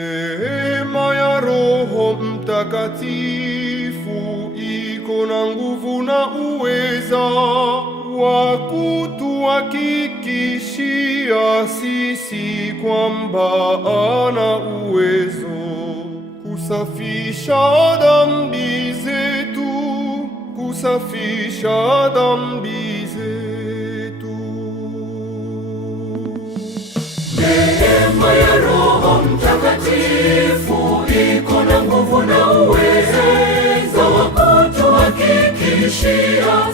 Neema ya Roho Mtakatifu iko na nguvu na uweza wa kutuhakikishia sisi kwamba ana uwezo kusafisha dhambi zetu, kusafisha dhambi zetu. Neema ya Roho Mtakatifu iko na nguvu na uwezo wa kutuhakikishia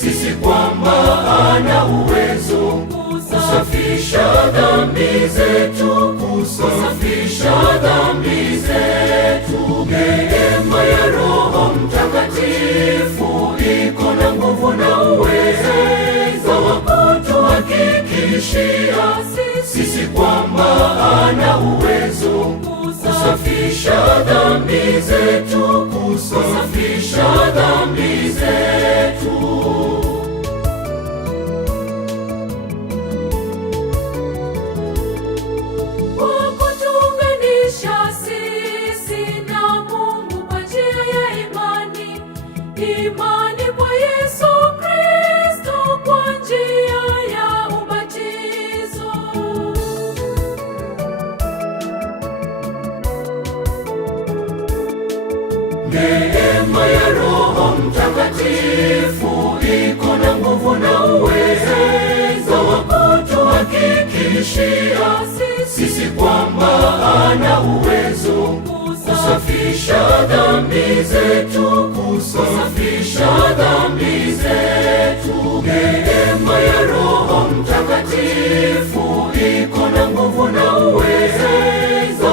sisi kwamba ana uwezo kusafisha dhambi zetu, kusafisha dhambi zetu. Neema ya Roho Mtakatifu iko na nguvu na uwezo wa kutuhakikishia sisi kwamba ana uwezo kusafisha dhambi zetu, kusafisha dhambi zetu. Kwa kutuunganisha sisi na Mungu kwa njia ya imani kwa Yesu Kristo kwa njia ya ubatizo. Neema ya Roho Mtakatifu iko na nguvu na uwezo wa kutuhakikishia sisi kwamba ana uwezo kusafisha dhambi zetu, kusafisha dhambi zetu. Neema ya Roho Mtakatifu iko na nguvu na uwezo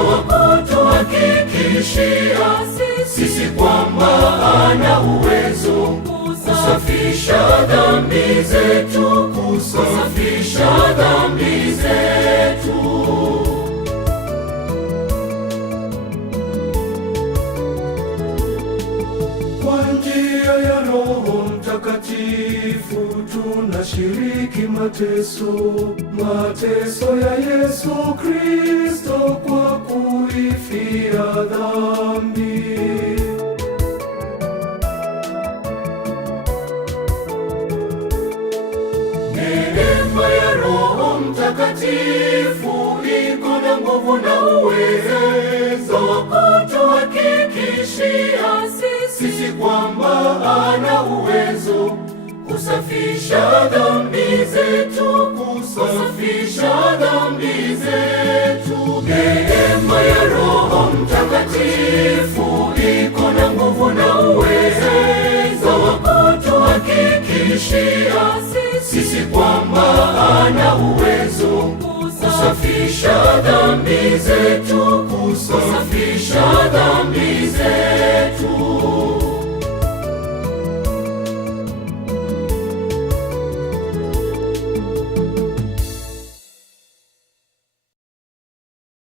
wa kutuhakikishia sisi kwamba ana uwezo kusafisha dhambi zetu, kusafisha dhambi zetu. Kwa njia ya Roho Mtakatifu tunashiriki mateso ya Yesu Kristo kwa kuifia dhambi. Neema ya Roho Mtakatifu iko na nguvu na uwezo wa kutuhakikishia sisi kwamba ana uwezo kusafisha dhambi zetu, kusafisha dhambi zetu. Neema ya Roho Mtakatifu iko na nguvu na uwezo wa kutuhakikishia sisi kwamba ana uwezo kusafisha dhambi zetu, kusafisha dhambi zetu.